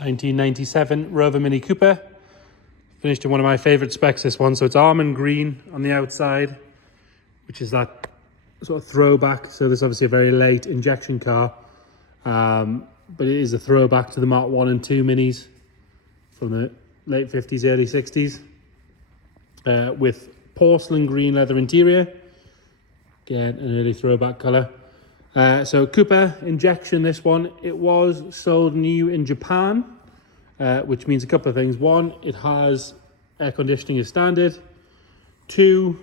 1997 Rover Mini Cooper. Finished in one of my favourite specs, this one. So it's almond green on the outside, which is that sort of throwback. So this is obviously a very late injection car, but it is a throwback to the Mark 1 and 2 Minis from the late 50s, early 60s, with porcelain green leather interior. Again, an early throwback colour. So Cooper injection, this one, it was sold new in Japan, which means a couple of things. One, it has air conditioning as standard. Two,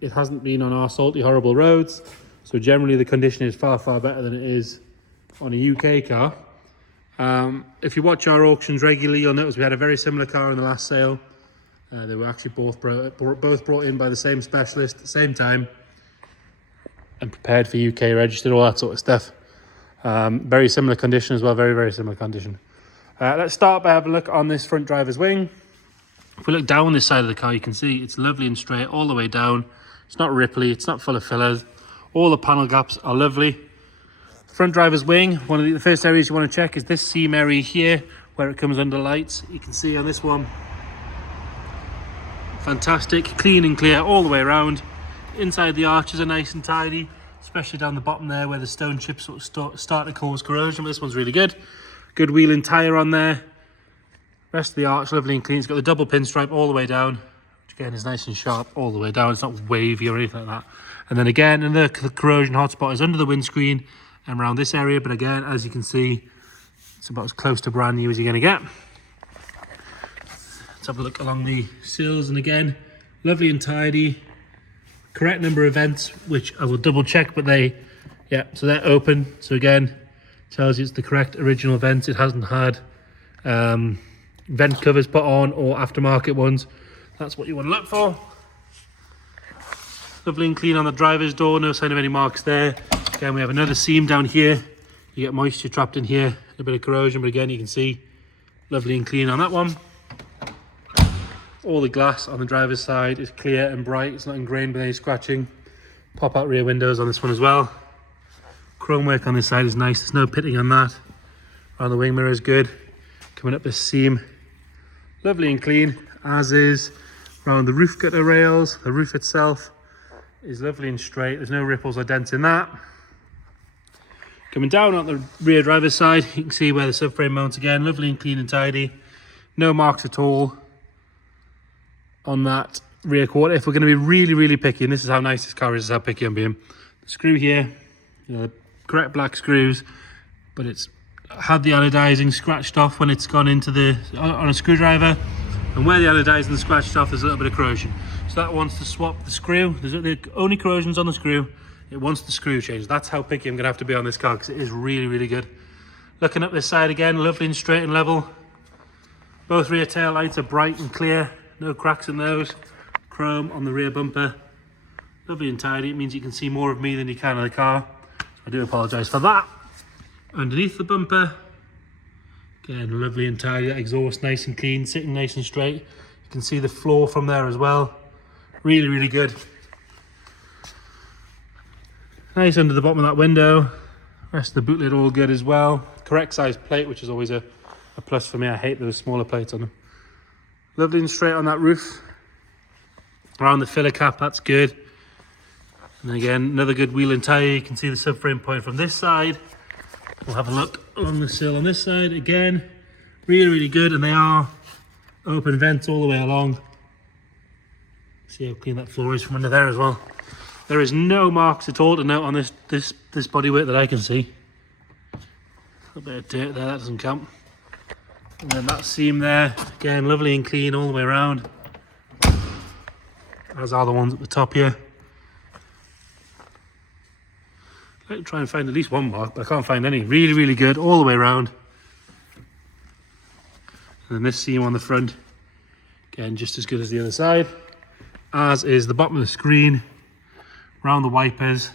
it hasn't been on our salty, horrible roads. So generally the condition is far, far better than it is on a UK car. If you watch our auctions regularly, you'll notice we had a very similar car in the last sale. They were actually both brought in by the same specialist at the same time and prepared for UK registered, all that sort of stuff. Very similar condition as well, very, very similar condition. Let's start by having a look on this front driver's wing. If we look down this side of the car, you can see it's lovely and straight all the way down. It's not ripply, it's not full of fillers. All the panel gaps are lovely. Front driver's wing, one of the first areas you want to check is this seam area here, where it comes under lights. You can see on this one, fantastic, clean and clear all the way around. Inside the arches are nice and tidy, especially down the bottom there where the stone chips sort of start to cause corrosion, but this one's really good. Good wheel and tyre on there. Rest of the arch lovely and clean. It's got the double pinstripe all the way down, which again is nice and sharp all the way down. It's not wavy or anything like that. And then again, the corrosion hotspot is under the windscreen and around this area, but again, as you can see, it's about as close to brand new as you're going to get. Let's have a look along the sills, and again, lovely and tidy. Correct number of vents, which I will double check, but so they're open. So again, tells you it's the correct original vents. It hasn't had vent covers put on or aftermarket ones. That's what you want to look for. Lovely and clean on the driver's door, no sign of any marks there. Again, we have another seam down here. You get moisture trapped in here, a bit of corrosion, but again, you can see lovely and clean on that one. All the glass on the driver's side is clear and bright. It's not ingrained with any scratching. Pop out rear windows on this one as well. Chrome work on this side is nice. There's no pitting on that. Around the wing mirror is good. Coming up this seam, lovely and clean, as is around the roof gutter rails. The roof itself is lovely and straight. There's no ripples or dents in that. Coming down on the rear driver's side, you can see where the subframe mounts again, lovely and clean and tidy. No marks at all on that rear quarter. If we're going to be really, really picky, and this is how nice this car is how picky I'm being. The screw here, the correct black screws, but it's had the anodizing scratched off when it's gone into on a screwdriver, and where the anodizing is scratched off, there's a little bit of corrosion. So that wants to swap the screw. There's the only corrosion's on the screw. It wants the screw changed. That's how picky I'm going to have to be on this car, because it is really, really good. Looking up this side again, lovely and straight and level. Both rear tail lights are bright and clear. No cracks in those. Chrome on the rear bumper. Lovely and tidy. It means you can see more of me than you can of the car. So I do apologise for that. Underneath the bumper, again, lovely and tidy. That exhaust nice and clean, sitting nice and straight. You can see the floor from there as well. Really, really good. Nice under the bottom of that window. Rest of the boot lid all good as well. Correct size plate, which is always a plus for me. I hate those smaller plates on them. Lovely and straight on that roof. Around the filler cap, that's good. And again, another good wheel and tyre. You can see the subframe point from this side. We'll have a look along the sill on this side. Again, really, really good. And they are open vents all the way along. See how clean that floor is from under there as well. There is no marks at all to note on this bodywork that I can see. A little bit of dirt there, that doesn't count. And then that seam there, again, lovely and clean all the way around. As are the ones at the top here. I'd like to try and find at least one mark, but I can't find any. Really, really good all the way around. And then this seam on the front, again, just as good as the other side. As is the bottom of the screen, around the wipers.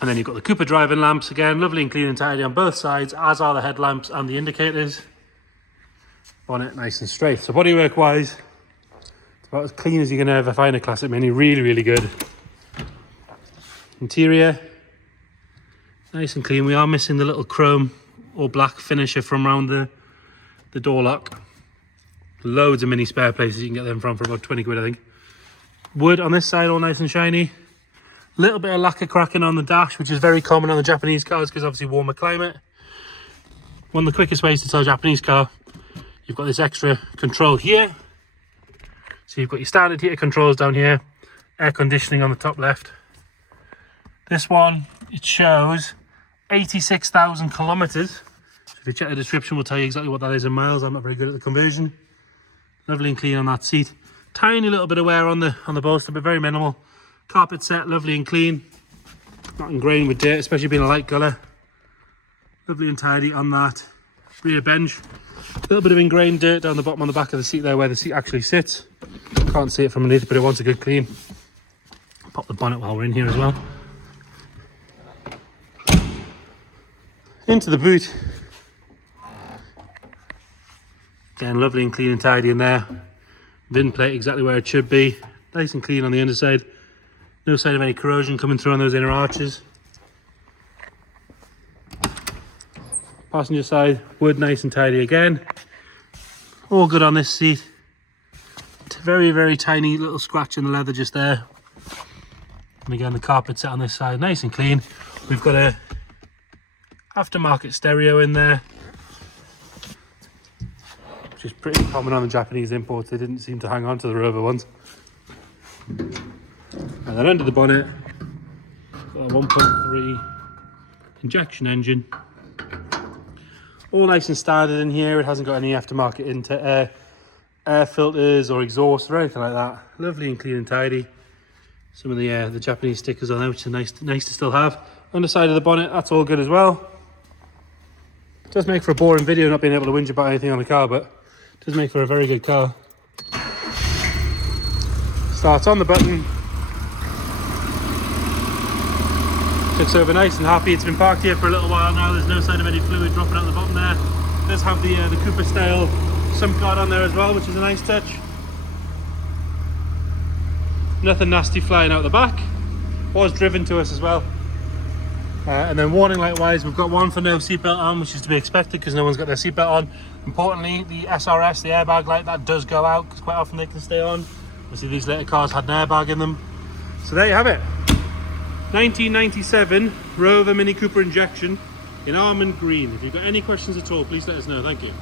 And then you've got the Cooper driving lamps, again, lovely and clean and tidy on both sides, as are the headlamps and the indicators. Bonnet nice and straight. So bodywork wise, it's about as clean as you're going to ever find a classic Mini. Really, really good. Interior, nice and clean. We are missing the little chrome or black finisher from around the door lock. Loads of mini spare places you can get them from for about 20 quid, I think. Wood on this side, all nice and shiny. Little bit of lacquer cracking on the dash, which is very common on the Japanese cars because obviously warmer climate. One of the quickest ways to tell a Japanese car, you've got this extra control here. So you've got your standard heater controls down here, air conditioning on the top left. This one, it shows 86,000 kilometers. So if you check the description, we'll tell you exactly what that is in miles. I'm not very good at the conversion. Lovely and clean on that seat. Tiny little bit of wear on the bolster, but very minimal. Carpet set, lovely and clean. Not ingrained with dirt, especially being a light colour. Lovely and tidy on that rear bench. A little bit of ingrained dirt down the bottom on the back of the seat there where the seat actually sits. Can't see it from underneath, but it wants a good clean. Pop the bonnet while we're in here as well. Into the boot. Again, lovely and clean and tidy in there. VIN plate exactly where it should be. Nice and clean on the underside. No sign of any corrosion coming through on those inner arches. Passenger side, wood nice and tidy again. All good on this seat. Very, very tiny little scratch in the leather just there. And again, the carpet set on this side, nice and clean. We've got a aftermarket stereo in there, which is pretty common on the Japanese imports. They didn't seem to hang on to the Rover ones. And then under the bonnet, got a 1.3 injection engine. All nice and standard in here. It hasn't got any aftermarket into air filters or exhaust or anything like that. Lovely and clean and tidy. Some of the Japanese stickers on there, which are nice to still have. Underside of the bonnet, that's all good as well. It does make for a boring video not being able to whinge about anything on the car, but it does make for a very good car. Starts on the button. Looks over nice and happy. It's been parked here for a little while now. There's no sign of any fluid dropping out the bottom there. It does have the Cooper style sump guard on there as well, which is a nice touch. Nothing nasty flying out the back. Was driven to us as well. And then warning light wise, we've got one for no seatbelt on, which is to be expected because no one's got their seatbelt on. Importantly, the SRS, the airbag light, that does go out because quite often they can stay on. Obviously these later cars had an airbag in them. So there you have it. 1997 Rover Mini Cooper injection in Almond green. If you've got any questions at all, please let us know. Thank you.